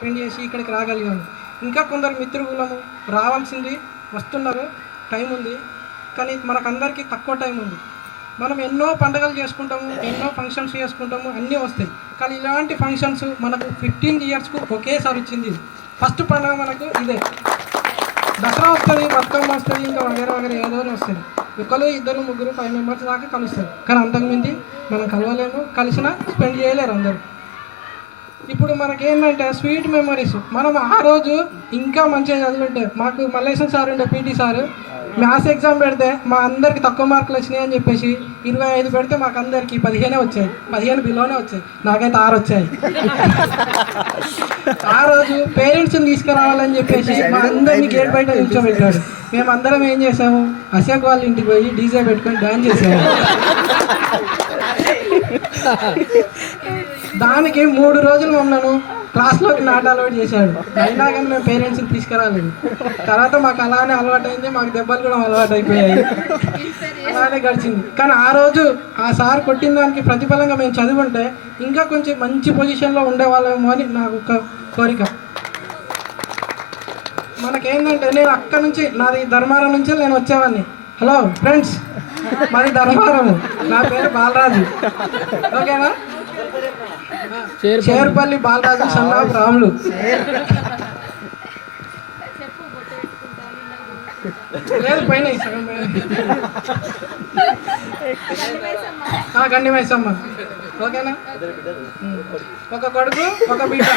Spend చేసి ఇక్కడికి రాగలిగాము ఇంకా కొందరు మిత్రులము రావాల్సింది వస్తున్నారు. టైం ఉంది. కానీ మనకందరికీ తక్కువ టైం ఉంది. మనం ఎన్నో పండుగలు చేసుకుంటాము ఎన్నో ఫంక్షన్స్ చేసుకుంటాము అన్నీ వస్తాయి. కానీ ఇలాంటి ఫంక్షన్స్ మనకు ఫిఫ్టీన్ ఇయర్స్కు ఒకేసారి వచ్చింది. ఫస్ట్ పండుగ మనకు ఇదే. దసరా వస్తుంది బతుకమ్మ వస్తుంది ఇంకా వగేర వగేర ఏదో వస్తుంది. ఒకరు ఇద్దరు ముగ్గురు ఫైవ్ మెంబర్స్ దాకా కలుస్తారు. కానీ అంతకుమించి మనం కలవలేము. కలిసినా స్పెండ్ చేయలేరు అందరూ. ఇప్పుడు మనకేంటంటే స్వీట్ మెమరీస్. మనం ఆ రోజు ఇంకా మంచిగా చదివింటే. మాకు మల్లేశం సార్ ఉండే పీటీ సారు. మ్యాథ్స్ ఎగ్జామ్ పెడితే మా అందరికి తక్కువ మార్కులు వచ్చినాయి అని చెప్పేసి ఇరవై ఐదు పెడితే మాకు అందరికి పదిహేనే వచ్చాయి. పదిహేను బిలోనే వచ్చాయి. నాకైతే ఆరు వచ్చాయి. ఆ రోజు పేరెంట్స్ని తీసుకురావాలని చెప్పేసి మా అందరినీ గేట్ బయట నిల్చోబెట్టాడు. మేము అందరం ఏం చేసాము? అశోక్ వాళ్ళ ఇంటికి పోయి డీజే పెట్టుకొని డాన్స్ చేసాము. దానికి మూడు రోజులు మమ్మల్ని క్లాస్లోకి నాట్ అలవాటు చేశాడు. అయినా కానీ మేము పేరెంట్స్ని తీసుకురాలేదు. తర్వాత మాకు అలానే అలవాటైంది మాకు దెబ్బలు కూడా అలవాటు అయిపోయాయి అలానే గడిచింది. కానీ ఆ రోజు ఆ సార్ కొట్టిన దానికి ప్రతిఫలంగా మేము చదువుంటే ఇంకా కొంచెం మంచి పొజిషన్లో ఉండేవాళ్ళమేమో అని నాకు ఒక కోరిక. మనకేంటంటే నేను అక్కడ నుంచి నాది ధర్మారం నుంచి నేను వచ్చేవాడిని. హలో ఫ్రెండ్స్ మాది ధర్మారం నా పేరు బాలరాజు. ఓకేనా? చేరుపల్లి. బాలరాజు సన్నాపు రాములు. లేదు పైన గండి మైసమ్మ. ఓకేనా. ఒక కొడుకు ఒక బిడ్డ.